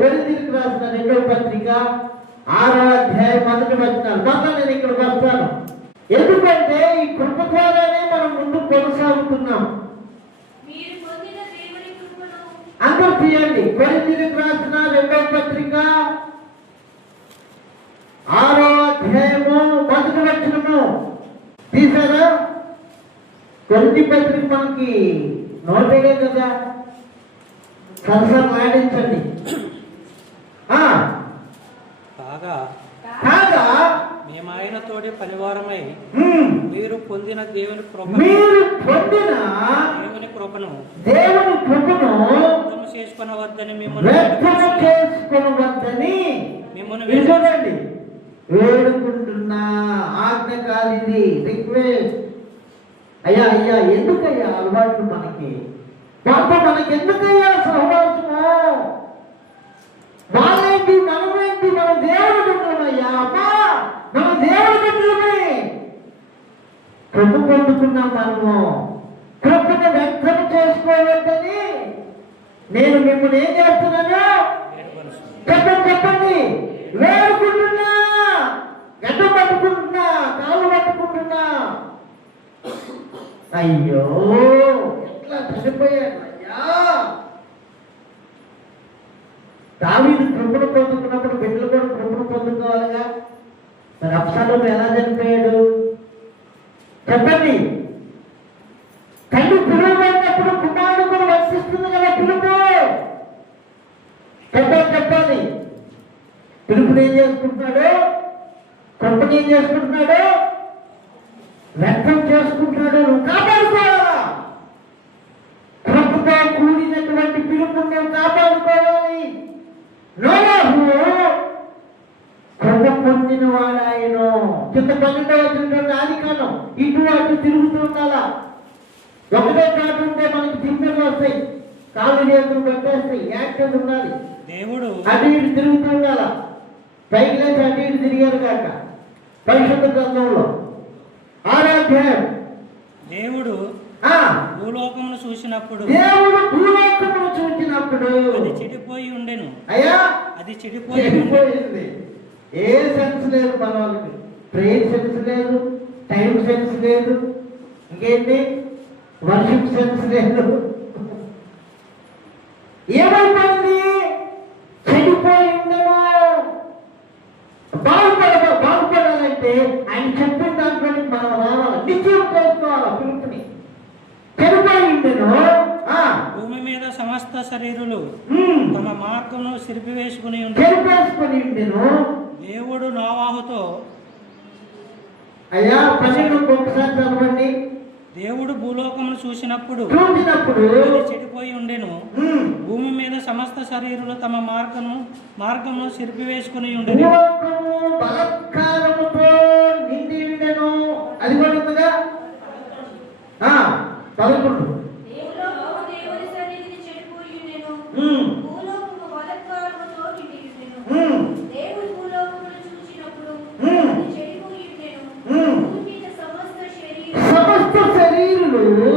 కొరింథీయులకు రాసిన 2వ పత్రిక 6వ అధ్యాయం 1వ వచనం. మళ్ళా నేను ఇక్కడికి వస్తాను. ఎందుకంటే ఈ కృప ద్వారానే మనం ముందుకు కొనసాగుతున్నాం. అందరూ తీయండి. కొరింథీయులకు రాసిన 2వ పత్రిక 6వ అధ్యాయము 1వ వచనము తీసారా? కొరింథీ పత్రిక మనకి నోటేగే కదా, సరసరం ఆడించండి. కాగా మేము ఆయనతోటి పనివారమై మీరు పొందిన దేవుని కృపను చేసుకొనవద్దని మిమ్మల్ని చూడండి, వేడుకుంటున్నా. ఆజ్ఞ కాదు ఇది, రిక్వెస్ట్. అయ్యా అయ్యా ఎందుకయ్యా అలవాట్లు మనకి? పాప మనకి ఎందుకయ్యా సహవాసము? వాళ్ళేంటి మనమేంటి? మన దేవుడు బిడ్డలమయ్యా. అమ్మా మన దేవుడు బిడ్డలమే. కృప పొందుకున్నాం మనము. కృపను వ్యక్తం చేసుకోవద్దని నేను మిమ్మల్ని ఏం చేస్తున్నాను? చెప్పండి. వేడుకుంటున్నా, గడ్డ పట్టుకుంటున్నా, కాళ్ళు పట్టుకుంటున్నా. అయ్యో ఎట్లా చనిపోయాడు అయ్యా. దావీదు కృపను పొందుకున్నప్పుడు బిడ్డలు కూడా కృపను పొందుకోవాలిగా. మరి అబ్షాలోము ఎలా చనిపోయాడు చెప్పండి? తల్లి పిలువైనప్పుడు కుమారుడు కూడా వర్తిస్తుంది కదా పిలుపు. చెప్పాలి. పిలుపుని ఏం చేసుకుంటున్నాడు? కృపని ఏం చేసుకుంటున్నాడు? వ్యక్తం చేసుకుంటున్నాడు. నువ్వు కాపాడుకోవాలా? కృపతో కూడినటువంటి పిలుపు నువ్వు కాపాడుకోవాలి. నోవాహు కృప పొందిన వాడు ఆయన. కింద 12వ వచనంలో ఆదికాండం ఇటు అటు తిరుగుతూ ఉండాలా. ఒకటే కాటు ఉంటే మనకి దిమ్మలు వస్తాయి, కాళ్ళు చేతులు కొట్టేస్తాయి. యాక్టివ్ ఉండాలి. దేవుడు అటు ఇటు తిరుగుతూ ఉండాలా. పైకి లేచి అటు ఇటు తిరిగారు కాక పరిశుద్ధ గ్రంథంలో 6వ అధ్యాయం. దేవుడు భూలోకమును చూసినప్పుడు అది చెడిపోయి ఉండెను. అయ్యా అది చెడిపోయింది. ఏ సెన్స్ లేదు మన వాళ్ళకి. ప్రేయర్ సెన్స్ లేదు, టైం సెన్స్ లేదు, ఇంకేంటి వర్షిప్ సెన్స్ లేదు. ఏమైపోయింది? చెడిపోయి ఉండను. బాగుపడాలంటే ఆయన చెప్పిన దాంట్లో మనం రావాలి, నిశ్చయం చేసుకోవాలి. పిలుపుని చెడిపోయి ఉండను. భూమి మీద సమస్త శరీరులు తమ మార్గమును చెరిపివేసుకుని ఉండెను. దేవుడు నోవాహుతో అయ్యా 12 ఒకసారి చదవండి. దేవుడు భూలోకమును చూసినప్పుడు చెడిపోయి ఉండెను. భూమి మీద సమస్త శరీరులు తమ మార్గమును చెరిపివేసుకుని ఉండెను. అది కూడా ఉందిగా 11. సమస్త శరీరులు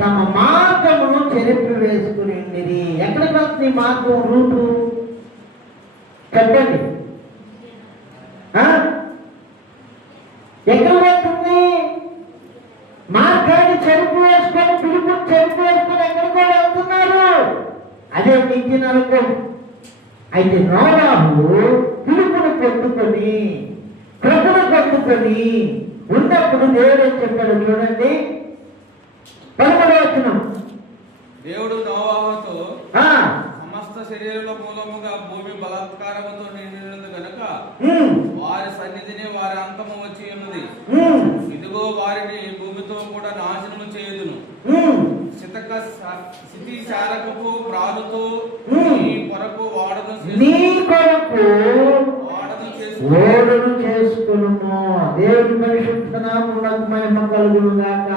తమ మార్గమును చెరిపి వేసుకుని. ఎక్కడికి వస్తుంది మార్గం? రూటు చెప్పండి. ఎక్కడ వెళ్తుంది? మార్గాన్ని చెరుపు వేసుకొని, పిలుపుని చెరుపు వేసుకొని ఎక్కడికో వెళ్తున్నారు. అదే నీతి నరకం. అయితే నోవాహు పిలుపును పొందుకొని, కృపను పొందుకొని ఉన్నప్పుడు దేవుడు ఏం చెప్పాడు చూడండి. 11వ వచనం. దేవుడు నోవాహుతో సమస్త శరీరుల మూలముగా భూమి బలాత్కారముతో నిండినది గనుక వారి సన్నిధిని వారి అంతము వచ్చి ఉన్నది. ఇదిగో వారిని భూమితో కూడా నాశనము చేయుదును. స్థితి శారకపు ప్రాణుతో నీ కొరకు వాడను చేసుకును. దేవుడి పరిశుద్ధ నామమునకు మహిమ కలుగును గాక.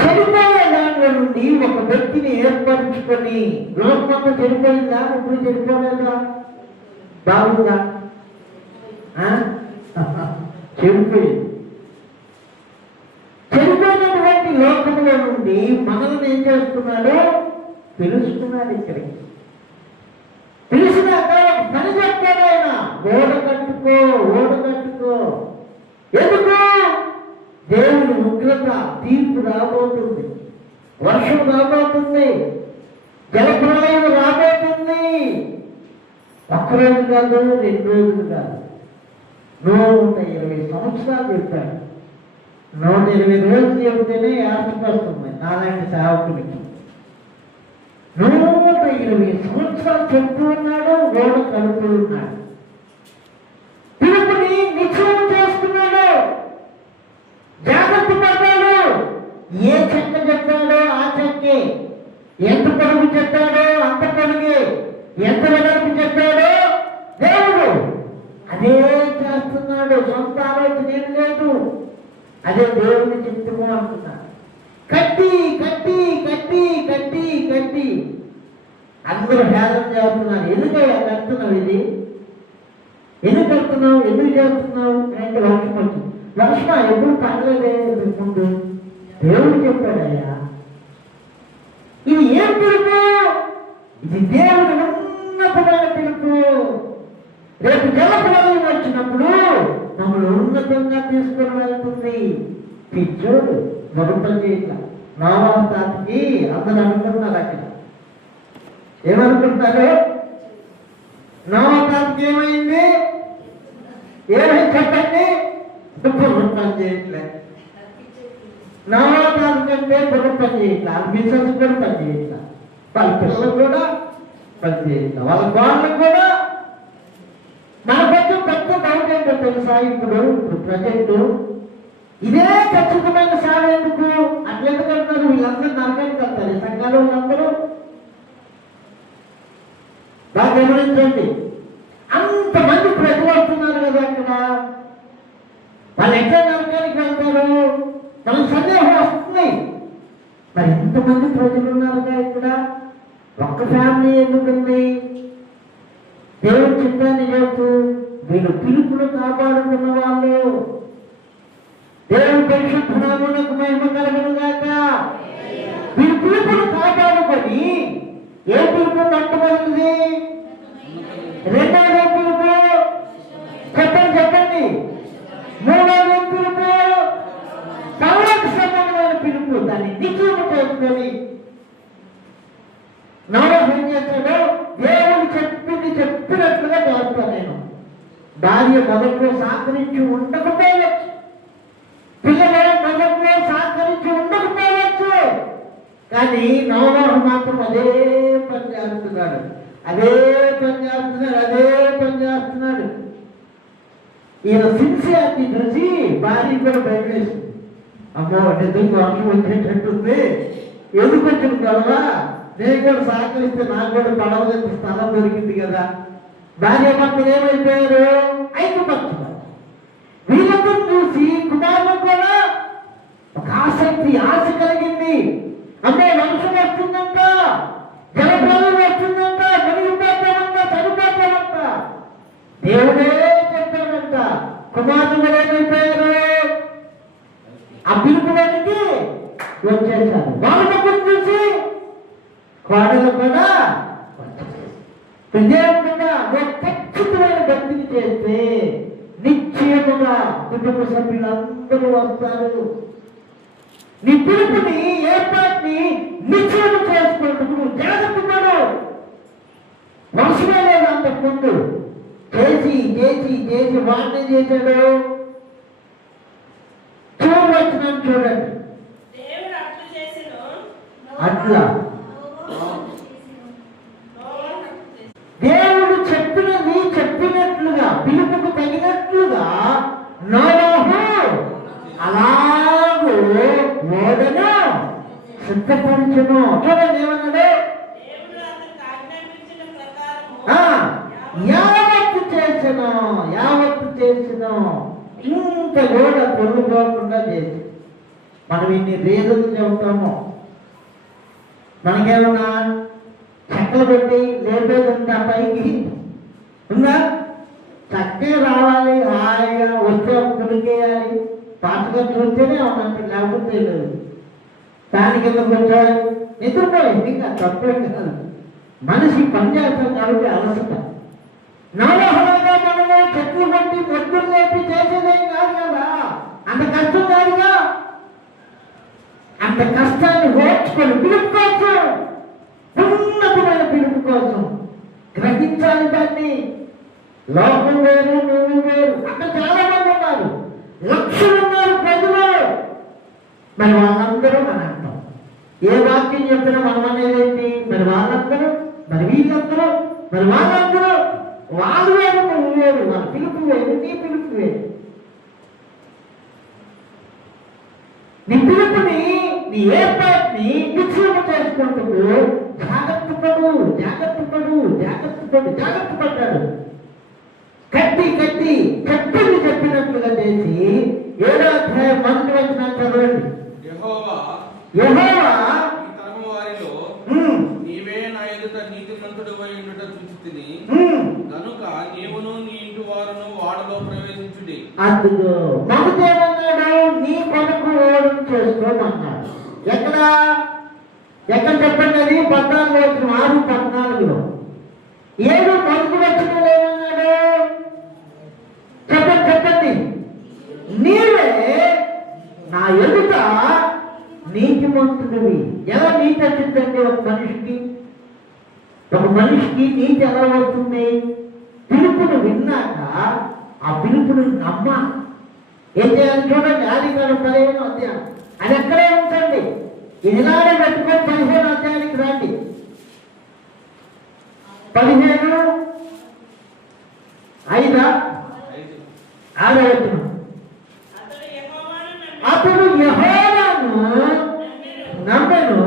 చెడిపోయే దానిలో నుండి ఒక వ్యక్తిని ఏర్పరచుకొని, లోకమంతా చెడిపోయిందా? ఇప్పుడు చెడిపోలేదా? బాగుందా? చెడిపోయింది. చెడిపోయినటువంటి లోకంలో నుండి మనల్ని ఏం చేస్తున్నాడు? పిలుస్తున్నాడు ఇక్కడికి. ఓడ కట్టుకో, ఓడ కట్టుకో. ఎందుకు? దేవుని ఉగ్రత, తీర్పు రాబోతుంది, వర్షం రాబోతుంది, జలప్రలయం రాబోతుంది. ఒక్కరోజు కాదు, 2 రోజులు కాదు, 120 సంవత్సరాలు చెప్పాడు. 120 రోజులు చెబితేనే ఆస్తిపడుతుంది నాలాంటి సేవకునికి. 120 సంవత్సరాలు చెప్తూ ఉన్నాడు, ఓడ కడుతూ ఉన్నాడు, పిలుపుని నిశ్చయం చేసుకున్నాడు, జాగ్రత్త పడ్డాడు. ఏ చెక్క చెప్పాడో ఆ చెక్కే, ఎంత పొడుగు చెప్పాడో అంత పొడుగే, ఎంత వెడల్పు చెప్పాడో దేవుడు అదే చేస్తున్నాడు. సొంత ఆలోచన ఏం లేదు, అదే దేవుని చిత్తము అంటున్నాడు. కట్టి కట్టి కట్టి కట్టి కట్టి అందరూ హేళన చేస్తున్నారు. ఎందుకయ్యా కడుతున్నావు? ఇది ఎందుకు కడుతున్నావు? ఎందుకు చేస్తున్నావు? అంటే వర్షం వచ్చింది. వర్షం ఎప్పుడు పడలేదే ముందు, దేవుడు చెప్పాడయ్యా. ఇది ఏం పిలుపు? ఇది దేవుని ఉన్నతమైన పిలుపు. రేపు జలప్రలయం వచ్చినప్పుడు మమ్మల్ని ఉన్నతంగా తీసుకుని వెళ్తుంది. పిచ్చోడు మరొకటి చేయట్ల. నోవాహు తాతకి అందరూ అనుకుంటున్నారు, అక్కడ ఏమనుకుంటున్నారు? నోవాహు తాతకి ఏమైంది? ఏమైంది చెప్పండి? బుర్ర పని చేయట్లే. నోవాహు తాత కంటే బుర్ర పని చేయట్లా, బిజినెస్ కూడా పని చేయట్లా, వాళ్ళ పిల్లలు కూడా పని చేయట్లా, వాళ్ళ గోడలకు కూడా. మన కొంచెం పెద్ద డౌట్ ఏంటో తెలుసా? ఇప్పుడు ప్రజెంట్ ఇదే ఖచ్చితమైన సేవ ఎందుకు? అట్లెందుకు అంటారు? వీళ్ళందరూ నరకానికి వస్తారు, ఈ సంఘాలు వాళ్ళందరూ. బాగా గమనించండి, అంతమంది ప్రజలు వస్తున్నారు కదా అక్కడ, వాళ్ళు ఎట్లా నరకానికి వెళ్తారు? వాళ్ళ సందేహం వస్తుంది. మరి ఎంతమంది ప్రజలు ఉన్నారుగా ఇక్కడ, ఒక్క ఫ్యామిలీ ఎందుకుంది? దేవుడు చిత్తాన్ని చెబుతూ వీళ్ళు పిలుపును కాపాడుకున్న వాళ్ళు. దేవుని పరిశుద్ధ నామమునకు మహిమ కలుగును గాక. వీళ్ళు పిలుపును కాపాడుకొని ఏ పిలుపు పట్టుబడింది? రెండవ పిలుపు చెప్పండి చెప్పండి. మూడవ పిలుపు పౌలకు సంబంధమైన పిలుపు. దాన్ని నిశ్చయం చేసుకొని నోవాహు ఏం చేస్తాడు? దేవుడు చెప్పినట్లుగా చేస్తాను నేను. భార్య మొదట్లో సహకరించి ఉండకపోవచ్చు, పిల్లలు మొదట్లో సహకరించి ఉండకపోవచ్చు, కానీ నోవాహు మాత్రం అదే పని చేస్తున్నాడు, అదే పని చేస్తున్నాడు, అదే పని చేస్తున్నాడు. ఈయన సిన్సియారిటీ చూసి భార్య కూడా భయమేసింది. అమ్మో ఎందుకు వర్షం వచ్చేటట్టుంది, ఎందుకు వచ్చిన గొడవ, నేను కూడా సహకరిస్తే నాకు కూడా పడవలేదు, స్థలం దొరికింది కదా. భార్య భర్తలు ఏమైపోయారు? ఐక్యపరుచున్నారు. వీళ్ళతో చూసి కుమారులకు కూడా ఒక ఆసక్తి, ఆశ కలిగింది. అమ్మే వర్షం వస్తుందంట, జలప్రలయం వస్తుందంట, మునిగిపోతామంట, చనిపోతామంట. దేవుడే చెప్పాడంట. కుమారులు కూడా ఏమైపోయారు? ఆ పిలుపుడానికి వచ్చేసారు. వాళ్ళ ముగ్గురు చూసి కోడలు కూడా దేవుడుగా ఖచ్చితమైన భక్తిని చేస్తే నిశ్చయముగా కుటుంబ సభ్యులందరూ వస్తారు. నీ పిలుపుని, ఏర్పాటుని నిశ్చయం చేసుకుంటూ జాగ్రత్తలు. వర్షమే లేదు అంతకుముందు. చేసి చేసి చేసి వాడిని చేశాడు. చూడవచ్చునని చూడండి. అట్లా దేవుడు చెప్పినట్లుగా పిలుపుకు తగినట్లుగా నోవాహు అలాగూ ఓడను సిద్ధపరచును. చూడండి ఏమన్నాడు? యావత్తు చేసను ఇంత కూడా పొందుకోకుండా చేసి. మనం ఇన్ని రీజన్లు చెబుతాము. మనకేమన్నా చెక్కలు పెట్టి లేపేది ఉందా? పైకి ఉందా? చక్కగా రావాలి, హాయిగా వస్తే కుడికేయాలి, పాటగా చూస్తేనే అవునంటే, లేకపోతే లేదు. దాని కింద కూర్చోవాలి, నిద్రపోయి ఇంకా తప్పే కాదు. మనిషి పని చేస్తాం కాబట్టి అలసట. నోవాహులాగా మనము చెట్లు కొట్టి మొద్దులు లేపి చేసేదేం కాదు కదా, అంత కష్టం కాదుగా. అంత కష్టాన్ని ఓర్చుకొని పిలుపు కోసం, ఉన్నతమైన పిలుపు కోసం గ్రహించాలి దాన్ని. లోకం వేరు, నువ్వు వేరు. అక్కడ చాలా మంది ఉన్నారు, లక్షలు ఉన్నారు ప్రజలు. మరి వాళ్ళందరూ మన అంటాం. ఏ వాక్యం చెప్పినా మనం అనేదేంటి? మరి వాళ్ళందరూ, మరి వీళ్ళందరూ, మరి వాళ్ళందరూ. వాళ్ళు వేరు, నువ్వు వేరు. వాళ్ళ పిలుపు వేరు, నీ పిలుపు వేరు. నీ పిలుపుని, నీ ఏర్పాటుని నిశ్చయం చేసుకుంటూ జాగ్రత్త పడు, జాగ్రత్త పడు, జాగ్రత్త పడు, జాగ్రత్త పడ్డాడు. కట్టి కట్టి కట్టిని చెప్పినట్లుగా చేసి 7వ అధ్యాయం 1వ వచనం చదవండి. యెహోవా యెహోవా ఈ తరము వారిలో నీవే నా ఎదుట నీతిమంతుడివై ఉండుట చూచితిని కనుక నీవును నీ ఇంటి వారును వాడలో ప్రవేశించుడి. అందులో మొదటేమన్నాడు? నీ కొరకు ఓడం చేసుకోమన్నాడు. ఎక్కడ చెప్పండి? అది 14 వచ్చిన 6:14. 7 మొదటి వచ్చిన ఏమన్నాడు? చెప్పండి. నీవే నా ఎదుట నీతిమంతుడివి. ఎలా నీతి వచ్చిందండి ఒక మనిషికి? ఒక మనిషికి నీతి ఎలా వస్తుంది? పిలుపును విన్నాక ఆ పిలుపును నమ్మాలి. ఏం చేయాలి చూడండి. ఆదికాండం 15వ అధ్యాయం. అది ఎక్కడే ఉంచండి. ఇదిలానే పెట్టుకొని 15వ అధ్యాయానికి రండి. 15:5 అతడు యెహోవాను నమ్మెను,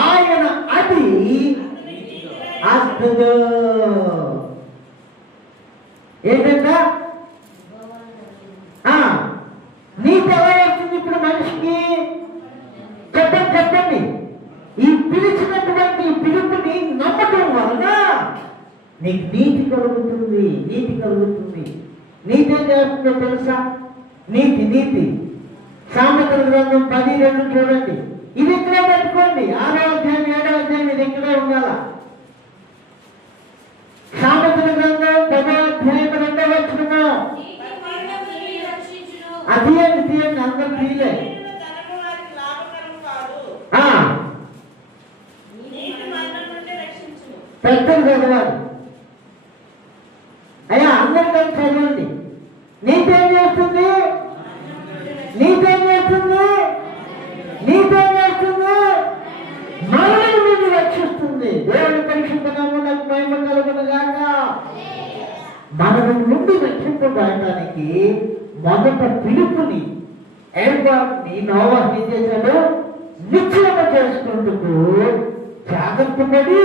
ఆయన అది అద్భుతం. ఏంటంట? నీతి ఎలా వస్తుంది ఇప్పుడు మనిషికి? చెప్పండి. ఈ పిలిచినటువంటి పిలుపుని నమ్మటం వలన నీకు నీతి కలుగుతుంది. నీతి ఏం చేస్తుందో తెలుసా? నీతి సామెతల గ్రంథం 10:2 చూడండి. ఇది ఇక్కడే పెట్టుకోండి. 6వ అధ్యాయం 7వ అధ్యాయం ఇది ఇక్కడే ఉండాల. సామెతల గ్రంథం 10వ అధ్యాయం 2వ వచనము. అది తీయండి, అందరూ తీయలే. పెద్దలు చదవాలి. అయ్యా అందరూ కలిసి చదవండి. నీతి ఏం చేస్తుంది? మరణం నుండి రక్షిస్తుంది. దేవుని పరిశుద్ధ నామమునకు మహిమ కలుగును గాక. మరణం నుండి రక్షింపబడటానికి మొదట పిలుపుని, ఏర్పాటుని నోవాహు ఏం చేశాడు? నిశ్చయం చేసుకుంటూ జాగ్రత్త పడి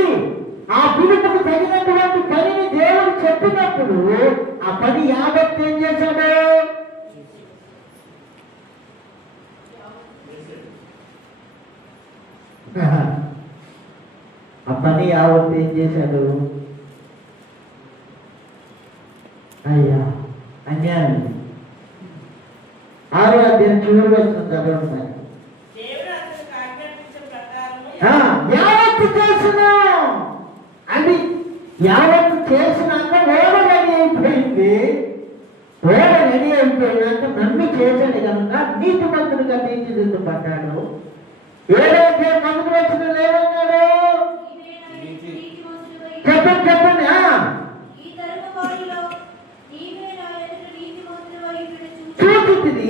ఆ పిలుపుకు తగినటువంటి పనిని దేవుడు చెప్పినప్పుడు ఆ పని యావత్తు ఏం చేశాడు? ఆ పని యావత్తు ఏం చేశాడు? అయ్యా అన్యాయం. 6వ అధ్యాయం చివరి వచనం చదవండి. యావత్తు చేసిన అది యావత్తు చేసినాక ఓడ రెడీ అయిపోయింది. ఓడ రెడీ అయిపోయినాక నమ్మి చేశాడు కనుక నీతిమంతుడిగా తీర్చిదిద్దబడ్డాడు. ఏదైతే మొదటి వచ్చిన లేవన్నాడు? చెప్పండి. చూపుతుంది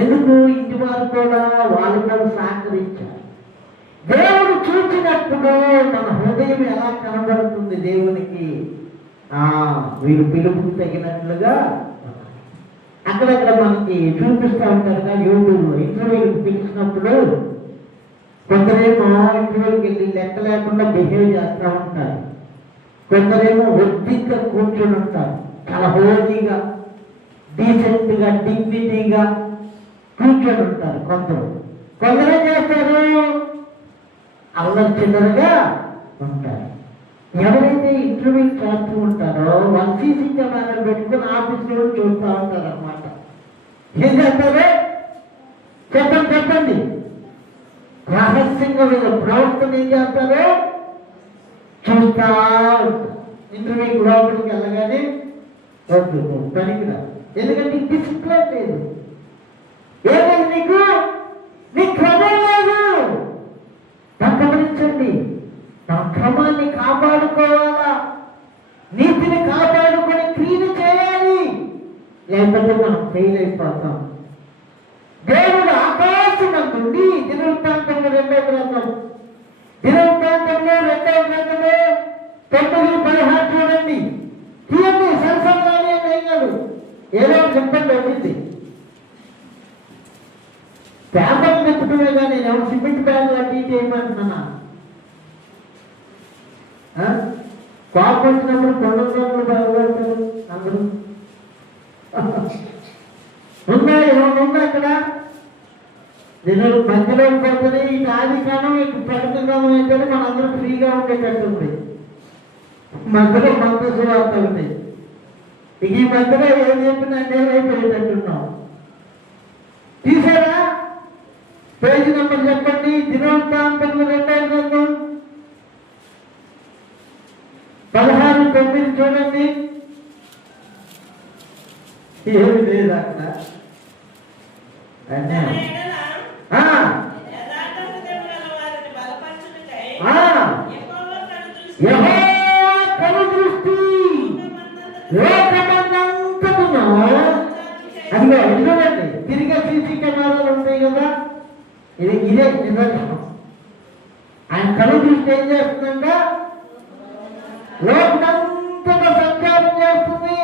ఎందుకు? ఇంటి వారు కూడా వాళ్ళు కూడా సహకరించారు. దేవుడు చూసినప్పుడు మన హృదయం ఎలా కనబడుతుంది దేవునికి? వీరు పిలుపుకు తగినట్లుగా అక్కడక్కడ మనకి చూపిస్తూ ఉంటారుగా యూట్యూబ్లో. ఇంటర్వ్యూకి పిలిచినప్పుడు కొందరేమో ఇంటర్వ్యూకి వెళ్ళి లెక్క లేకుండా బిహేవ్ చేస్తూ ఉంటారు. కొందరేమో ఒత్తిగా కూర్చొని ఉంటారు. చాలా హోలీగా, డీసెంట్గా, డిగ్నిటీగా కూర్చొని ఉంటారు. కొందరు ఏం చేస్తారు? అల్లరి చిల్లరగా ఉంటారు. ఎవరైతే ఇంటర్వ్యూ చేస్తూ ఉంటారో వాళ్ళు సీసీ కెమెరాలు పెట్టుకుని ఆఫీసులో చూస్తూ ఉంటారు అన్నమాట. ఏం చేస్తారు? చెప్పండి. రహస్యంగా వీళ్ళ ప్రవర్తన ఏం చేస్తారో చూస్తా ఇంటర్వ్యూకి లోపలికి వెళ్ళగానే వద్దు పనికిరా, ఎందుకంటే డిసిప్లిన్ లేదు. ఏమైంది నీకు? నీ క్రమం లేదు. గమనించండి, నా క్రమాన్ని కాపాడుకోవాలా, నీతిని కాపాడుకొని క్రియలు చేయాలి, లేకపోతే మనం ఫెయిల్ అయిపోతాం. దేవుడు ఆకాశం నుండి దినవృత్తాంతంలో 2వ గ్రంథం 9:16 చూడండి. తీయండి, సరసంగానే కాదు, ఏదో చెప్పండి వచ్చింది. పేపర్ తిప్పటమే కానీ నేను సిమెంట్ బ్యాగ్ అట్టి చేయమంటున్నా. కోపం వచ్చినప్పుడు కొండలు బాగుపడతారు అందరూ. ఉందా అక్కడ నేను మధ్యలో పోతుంది. ఇటు ఆదికాలం ఇటు ప్రకటనకాలం అయితే మనందరూ ఫ్రీగా ఉండేటట్టుంది. మధ్యలో మంత్రి వార్త ఉంది. ఈ మధ్యలో ఏం చెప్పినా నేమైపోయేటట్టున్నాం. తీసారా? పేజీ నెంబర్ చెప్పండి. దినవృత్తాంతంలో 2వ గ్రంథం 16:9 చూడండి. ఏమి లేదు అక్కడ. కనుదృష్టి లోకమందంతటను, అదిగో చూడండి, తిరిగే సీసీ కెమెరాలు ఉంటాయి కదా, ఇదే నిదర్శనం. ఆయన కనుదృష్టి ఏం చేస్తుందంట? లోకమంతటా సంచారం చేస్తుంది.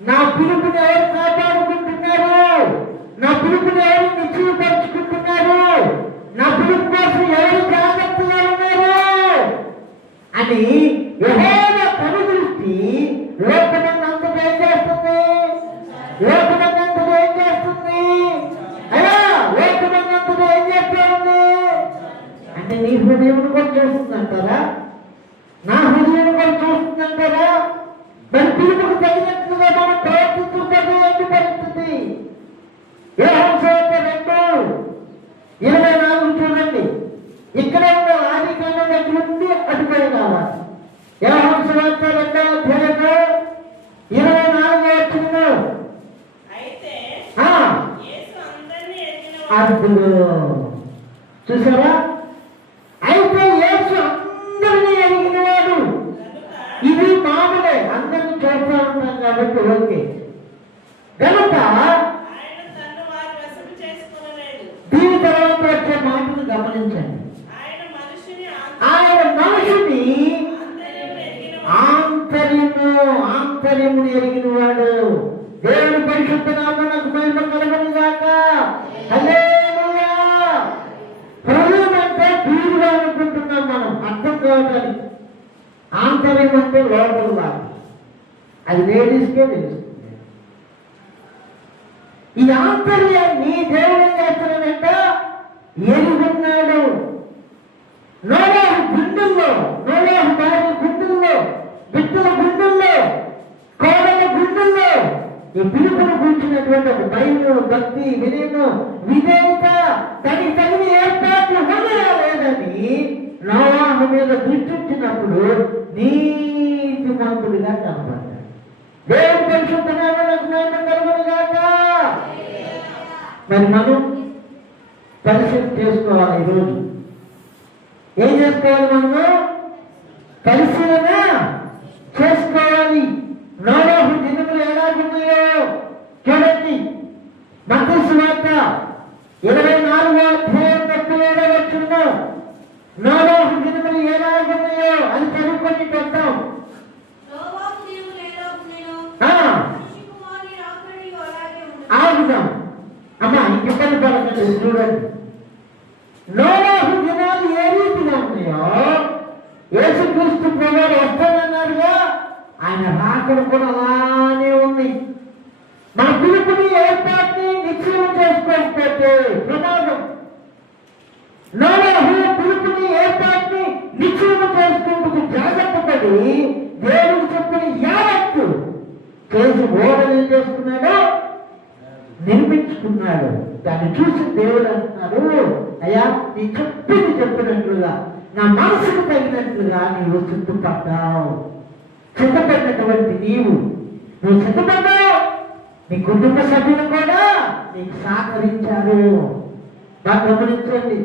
నా పిలుపుని ఎవరు కాపాడుకుంటున్నారు? నా పిలుపుని ఎవరు నిశ్చయపరుచుకుంటున్నారు? నా పిలుపు కోసం ఎవరు జాగ్రత్తగా ఉన్నారు అని యెహోవా కనుదృష్టి లోకమంతటా ఏం చేస్తుంది? లోకమంతటా ఏం చేస్తుంది? అయ్యా, లోకమంతటా ఏం చేస్తుంది అంటే నీ హృదయం కూడా చూస్తుందంటారా? నా హృదయం కూడా చూస్తుందంటారా? మరి పిలుపుకు తగినట్లుగా మనం ప్రవర్తించుకుంటే ఏంటి పరిస్థితి? యోహాను సువార్త 2:24 చూడండి. ఇక్కడ ఉన్న ఆదికాండం దగ్గర నుండి అటుపడి కావాలి. యోహాను సువార్త 2:24 అద్భుతం. చూసారా? అయితే యేసు అందరినీ ఎరిగినవాడు. ఇది మామూలే, అందరినీ చూస్తూ ఉంటాం కాబట్టి ఓకే. కనుక దీని తర్వాత వచ్చే మాటను గమనించండి. ఆయన మనిషిని ఆంతర్యమును ఎరిగిన వాడు. దేవుని పరిశుద్ధ నామమునకు మహిమ కలుగును గాక. హల్లెలూయా. హృదయం అంటే బీరుగా అనుకుంటున్నాం మనం, అర్థం కావడానికి. ఆంతర్యం అంటే లోపల, అది లేడీస్కే తెలుస్తుంది. ఈ ఆంతర్యాన్ని దేవుడు చేస్తున్నాడంట, ఎరుగున్నాడు. నోవాహు గుండెల్లో, నోవాహు భార్య గుండెల్లో, బిడ్డల గుండెల్లో, కోడల గుండెల్లో ఈ పిలుపును కూర్చున్నటువంటి ఒక భయం, భక్తి, వినయం, విధేయత, తగిన ఏర్పాట్లు లేదని నోవాహు మీద దృష్టించినప్పుడు నీతిమంతుడిగా కనపడ్డాడు. దేవుని పరిశుద్ధ నామమునకు మహిమ కలుగును గాక. మరి మనం పరిశీలన చేసుకోవాలి. ఈరోజు ఏం చేసుకోవాలి? మనము పరిశీలన చేసుకోవాలి. నోవాహు దినములు ఎలాగున్నాయో చూడండి. మత్తయి సువార్త 24:37 నోవాహు దినములు ఎలాగున్నాయో అది చదువుకొని పెడతాం. ఆగుదాం అమ్మా, ఇంకెక్కడి పడకండి. చూడండి, నోవాహు దినాలు ఏ రీతిగా ఉన్నాయో యేసుక్రీస్తు ప్రభువు వస్తానన్నారుగా, ఆయన రాకడ కూడా అలానే ఉంది. మన పిలుపుని ఏర్పాటుని నిశ్చయం చేసుకోకపోతే ప్రమాదం. నోవాహు పిలుపుని ఏర్పాటుని నిశ్చయం చేసుకుంటూ జాగ్రత్త పడి దేవుడు చెప్పిన యావత్తు చేసి ఓడలు ఏం చేసుకున్నాడో నిర్మించుకున్నాడు. దాన్ని చూసి దేవుడు అంటున్నాడు, అయ్యా నీ చెప్పినట్లుగా నా మనసుకు తగినట్లుగా నీవు సిద్ధపడ్డావు. సిద్ధపడినటువంటి నువ్వు సిద్ధపడ్డావు. నీ కుటుంబ సభ్యులు కూడా నీకు సహకరించారు. బాగా గమనించండి.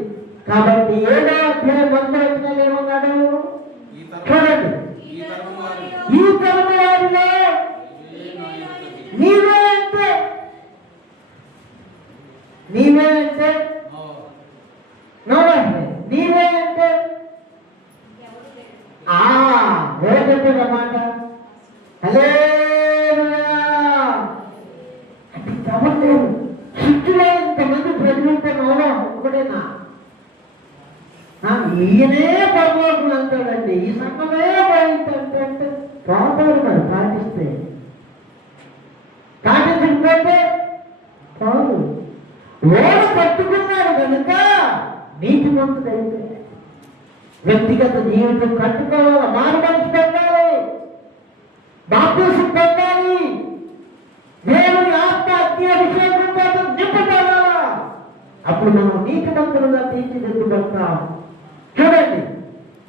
కాబట్టి 7వ అధ్యాయం 1వ వచనంలో ఏమన్నాడు చూడండి. ఈ తరము వారిలో నీవే అంటే నీవే అంటే ఎవరు చెప్పారన్నమాట. అంటే ఎవరు సృష్టిలో ఇంతమంది ప్రజలుంటే మౌనం ఒక్కడేనా? ఈయనే పరలోకం అంటాడండి, ఈ సంఘమే అంటే పోతాడు మరి పాటించకపోతే కాదు. ఓడ కట్టుకున్నాడు కనుక నీతిమంతుడైతే వ్యక్తిగత జీవితం కట్టుకోవాలి, మారు మనసు పొందాలి, బాప్తిసం పొందాలి, దేవుని ఆత్మ అభిషేకం కోసం నింపబడాలా. అప్పుడు మనం నీతిమంతులుగా తీర్చిదిద్దుకుంటాం. చూడండి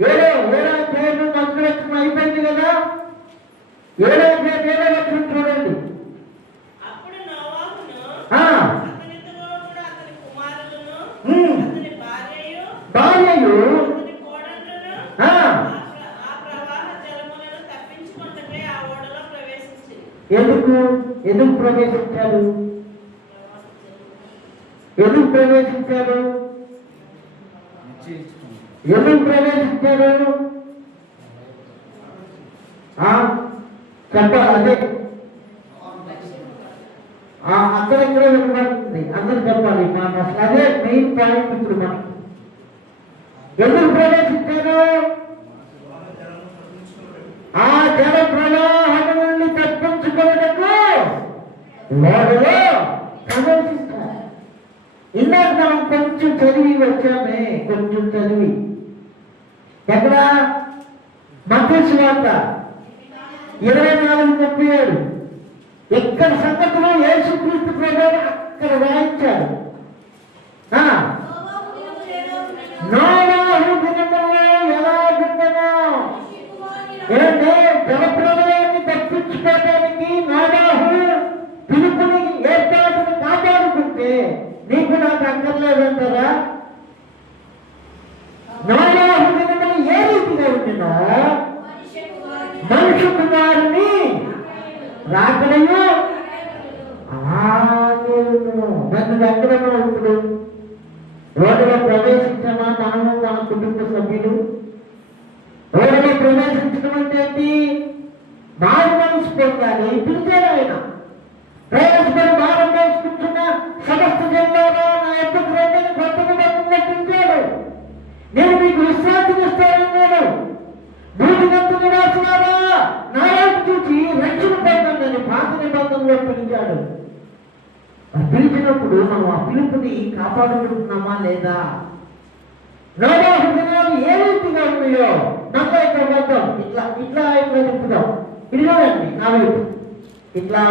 7వ అధ్యాయం 1వ వచనం అయిపోయింది కదా. 7వ అధ్యాయం 7వ వచనం చూడండి. భార్యయు ఎందుకు ప్రవేశించారు? ఎందుకు ప్రవేశించారు? చెప్పాలి. అదే అక్కడెక్కడ వినబడుతుంది, అందరూ చెప్పాలి. అసలు అదే మెయిన్ పాయింట్. ఇప్పుడు మనకి ఎందుకు ప్రవేశించారు? ఆ జల ప్రవాహం నుండి తప్పించుకోవటకు లోపలో ప్రవేశిస్తారు. ఇందాక మనం కొంచెం చదివి వచ్చామే, ఎక్కడ మత్తయి సువార్త 24:37 ఎక్కడ సంగతిలో యేసుక్రీస్తు ప్రభువు అక్కడ రాయించాడు. నోవాహు దినములో ఎలా ఉండెనో, ఏంటంటే జలప్రలయాన్ని తప్పించుకోవడానికి నోవాహు పిలుపుని ఏర్పాటుని కాపాడుకుంటే నీకు నాకు అక్కర్లేదంటారా? నోవాహు దినములు ఏ రీతిగా ఉండెనో మనుష్య కుమారుని రాకడయు అలాగే నన్ను ఎక్కడన్నా ఇప్పుడు రోడ్డులో ప్రవేశించామా మనము మన కుటుంబ సభ్యులు? రోడ్డులో ప్రవేశించడం అంటే మారు మనసు పొందాలి. పిలిచాడు ఆయన, ప్రయాసపడి మారు మోసుకుంటున్న సమస్త జిల్లాలో నా ఎప్పుడు రోడ్డుని కొత్తగా పిలిచాడు. నేను మీకు విశ్రాంతిని ఇస్తానన్నాడు. భూమిగంత నివాసులారా నా వైపు చూసి రక్షణ పొందండి పాత నిబంధనలో పిలిచాడు. పిలిచినప్పుడు మనం ఆ పిలుపుని కాపాడుకుంటున్నామా లేదా? నోవాహు దినాలు ఏ రీతిగా ఉన్నాయో నమ్మ ఇక్కడ వద్దాం. ఇట్లా చెప్పుదాం. ఇదిగోండి నా వైపు ఇట్లా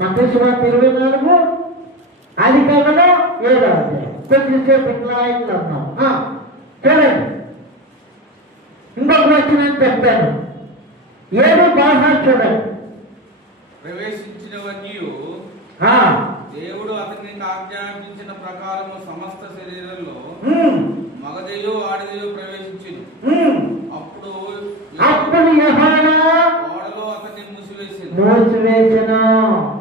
మత్తయి సువార్త 24 ఆదికాండము 7వ అధ్యాయం కొంచెంసేపు ఇట్లా అన్నాం. చూడండి, ఇంకొక వచ్చిన చెప్తాను. 7 భాష చూడండి. ప్రవేశించినవన్నీ దేవుడు అతనికి ఆజ్ఞాపించిన ప్రకారము సమస్త శరీరంలో మగదయో ఆడదయో ప్రవేశించింది. అప్పుడు యెహోవా ఓడలో అతన్ని మూసివేసిన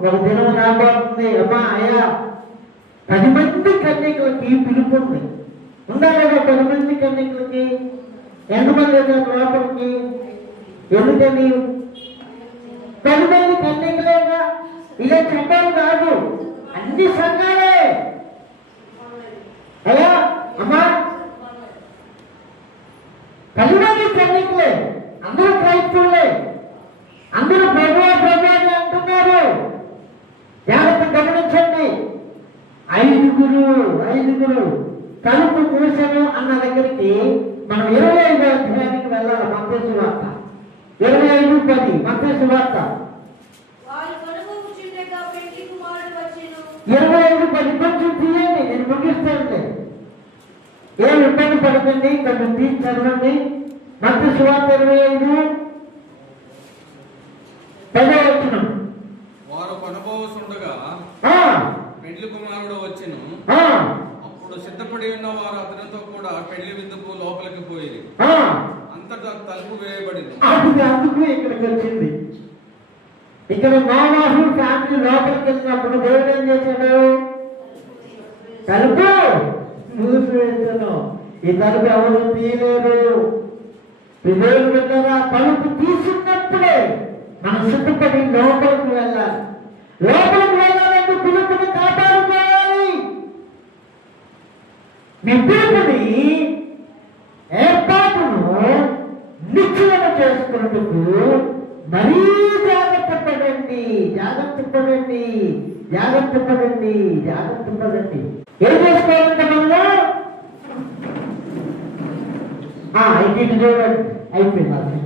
ఒక దినం రాబోతుంది. అమ్మా అయ్యా 10 మంది కన్యకులకి పిలుపుంది. ఉందా లేదా? 10 మంది కన్యకులకి ఎంతమంది వెళ్ళారు లోపలికి? ఎందుకని 10 మంది కన్యకులేగా? ఇలా చెప్పడం కాదు, అన్ని సంఘాలే. అయ్యా అమ్మా 10 మంది కన్యకులే, అందరూ క్రైస్తవులే, అందరూ ప్రభువా ప్రభువా అని అంటున్నారు. జాగ్రత్త గమనించండి. 5 తలుపు మూసను అన్న దగ్గరికి మనం 25వ అధ్యాయానికి వెళ్ళాలి. మత్తయి సువార్త 25:10 మత్తయి సువార్త 25:10 కొంచెం తీయండి, నేను ముగిస్తానులే. పడకండి, కొంచెం తీసి చదవండి. మత్తయి సువార్త 25:10. వారు కొనబోవసుండగా పెండ్లి కుమారుడు వచ్చెను. అప్పుడు సిద్ధపడి ఉన్న వారు అతనితో కూడా పెళ్లి విందుకు లోపలికి పోయి అంతటా తలుపు వేయబడింది. అది అందుకు ఇక్కడికి వచ్చింది. ఇక్కడ నోవాహు ఫ్యామిలీ లోపలికి వెళ్ళినప్పుడు దేవుడు ఏం చేశాడు? తలుపు మూసివేశాను. ఈ తలుపు ఎవరు తీయలేరు. దేవుడు పెట్టారా? తలుపు తీసుకున్నప్పుడే మనం సిద్ధపడి లోపలికి వెళ్ళాలి. లోపలికి వెళ్ళాలంటే పిలుపుని కాపాడుకోవాలి. మీ పిలుపుని ఏర్పాటును నిశ్చయం చేసుకున్నట్టుకు మరీ జాగ్రత్త పడండి. ఏం చేసుకోవాలంటే మనము ఇది చూడండి, అయిపోయింది.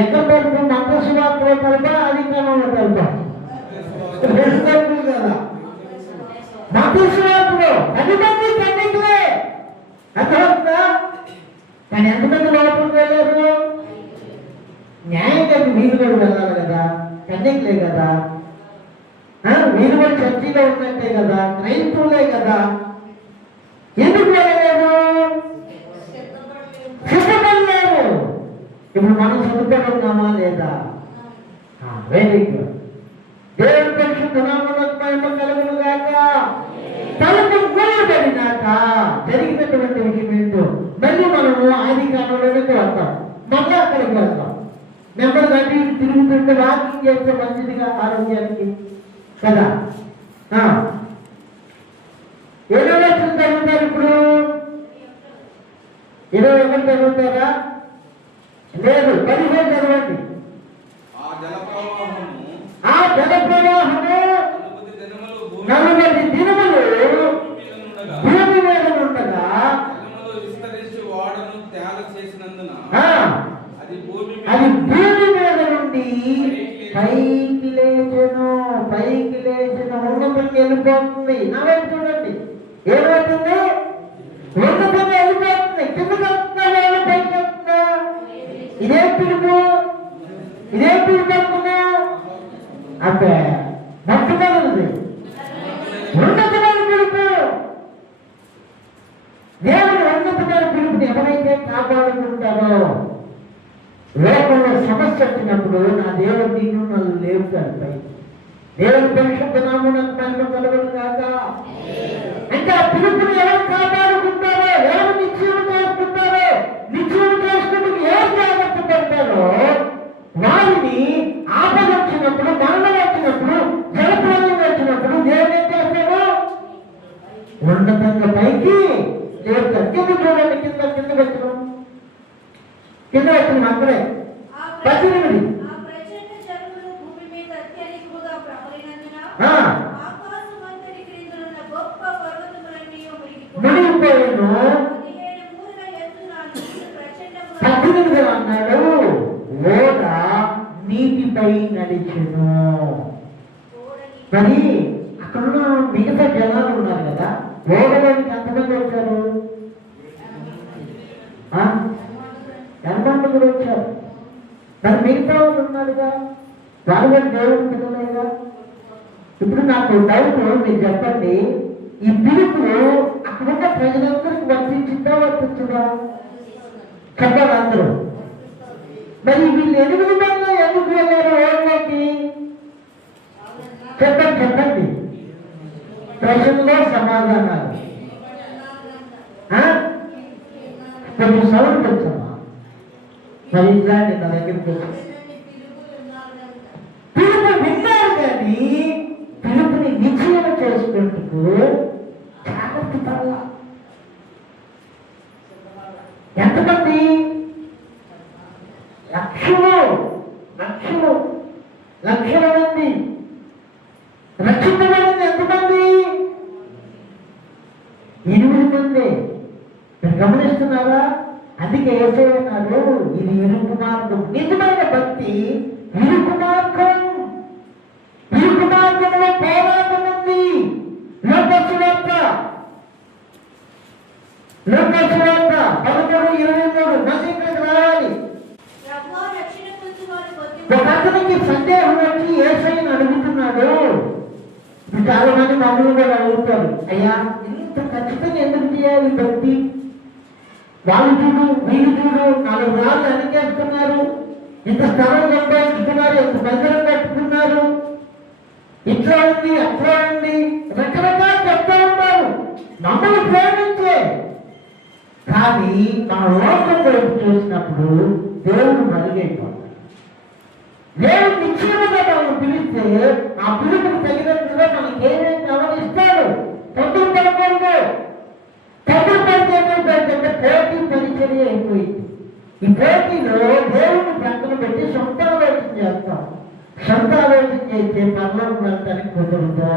ఎక్కడ తలుపు? మత్తయి సువార్తలో తలుపా, ఆదికాండంలో తలుపా? రెండు తలుపులు కదా. మత్తయి సువార్తలో 10 మంది కన్యకలే, అర్థమవుతుందా? కానీ ఎంతమంది లోపలికి వెళ్ళారు? న్యాయంగా వీరు కూడా వెళ్ళాలి కదా, కన్యకలే కదా. వీరు కూడా చర్చిలో ఉన్నట్టే కదా, క్రైస్తవులే కదా. ఎందుకు వెళ్ళలేదు? సిద్ధపడలేరు. ఇప్పుడు మనం సిద్ధపడి ఉన్నామా లేదా? Very good. దేవుని పరిశుద్ధ నామమునకు మహిమ కలుగును గాక. తలుపు మూయబడినాక జరిగినటువంటి విషయం ఏంటో మళ్ళీ మనము ఆదికాండంలోకి వస్తాం. మళ్ళీ అక్కడికి వెళ్తాం. నెమ్మది అటు ఇటు తిరుగుతుంటే వాకింగ్ చేస్తే మంచిదిగా ఆరోగ్యానికి కదా. 7వ వచనం చదువుతారు. ఇప్పుడు 21 చదువుతారా? లేదు, 15 చదవండి. ఆ జల ప్రవాహము 40 దినములు భూమి మీద ఉండగా విస్తరించి వాడను తేల చేసినందున అది భూమి మీద నుండి పైకి లేచెను. ఉన్నతంగా వెళ్ళిపోతుంది. నా వైపు చూడండి, ఏమవుతుంది? ఉన్నతంగా వెళ్ళిపోతుంది. కిందకి వస్తున్నా, పైకి వస్తున్నా. ఇదే పిలుపు అనుకున్నా. అబ్బే, మొట్టమొదటిది ఉన్నతమైన పిలుపు. దేవుని ఉన్నతమైన పిలుపుని ఎవరైతే కాపాడుకుంటారో, లోకంలో సమస్య వచ్చినప్పుడు నా దేవుడు నిన్ను నన్ను లేపుతాడు పైకి. దేవుని పరిశుద్ధ నామమునకు మహిమ కలుగును గాక. అంటే ఆ పిలుపుని ఎవరు కాపాడుకుంటారో, ఎవరు నిశ్చయం చేసుకుంటారో, నిశ్చయం చేసుకుంటూ ఎవరు జాగ్రత్త పడతారో వారిని ఆపద వచ్చినప్పుడు, మరణం వచ్చినప్పుడు, జలప్రలయం వచ్చినప్పుడు దేవుడు ఏం చేస్తాడు? ఉన్నతంగా పైకి లేపుతాడు. కింద చూడండి, కింద వచ్చిన అక్కడే 18. మునిగిపోయాను. 18 అన్నాడు, ఓడ నీటిపై నడిచెను. మరి అక్కడున్న మిగతా జనాలు ఉన్నారు కదా, ఓడలోనికి ఎంతమంది వచ్చారు? 80 కూడా వచ్చారు. మరి మిగతా వాళ్ళు ఉన్నారుగా, వాళ్ళు దేవుడు పిల్లలేగా. ఇప్పుడు నాకు డౌట్, మీరు చెప్పండి, ఈ పిలుపు అక్కడున్న ప్రజలందరికీ వర్తించిందా వర్తించదా? చెప్పాలి అందరూ. మరి వీళ్ళు 8 మంది ఎందుకు వెళ్ళారు ఓళ్ళకి? చెప్పండి. ప్రశ్నలో సమాధానాలు. కొంచెం సౌండ్ పెంచమ్మా. మరి ఇట్లాంటి నా దగ్గరికి పిలుపు విన్నారు కానీ పిలుపుని నిశ్చయం చేసుకుంటూ జాగ్రత్త పడాల. ఎంతమంది? లక్షల మంది. రక్షించబడింది ఎంతమంది? 8 మంది. మీరు గమనిస్తున్నారా? అందుకే యేసయ్య అన్నారు, ఇది ఇరుకు మార్గం. నిజమైన భక్తి ఇరుకు మార్గం. ఇరుకు మార్గంలో పోరాటం ఉంది. లోకసువార్త అయ్యా ఇంత ఖచ్చితంగా ఎందుకు చేయాలి భక్తి? వాళ్ళు చూడు, వీళ్ళు చూడు, 4 రాళ్ళు అనికేస్తున్నారు, ఇంత స్థలం సంపాదించుకున్నారు, ఇంత మందిరం కట్టుకున్నారు, ఇట్లా ఉంది అట్లా ఉంది, రకరకాలు చెప్తా ఉన్నారు మమ్మల్ని ప్రేమించే. కానీ మన లోకం వైపు చూసినప్పుడు దేవుడు మరుగైపోతాడు. దేవుడు నిశ్చయముగా మనం పిలిస్తే ఆ పిలుపుకు తగినట్టుగా మనకి ఏమేమి గమనిస్తాడు. తొందర పడకూడదు. తొందర పడితే ఏమైపోయిందంటే పోటీ పరిచర్య అయిపోయింది. ఈ పోటీలో దేవుడిని ప్రక్కన పెట్టి సొంత ఆలోచన చేస్తాం. సొంత ఆలోచన చేస్తే పనులకు వెళ్ళటానికి కుదరదు.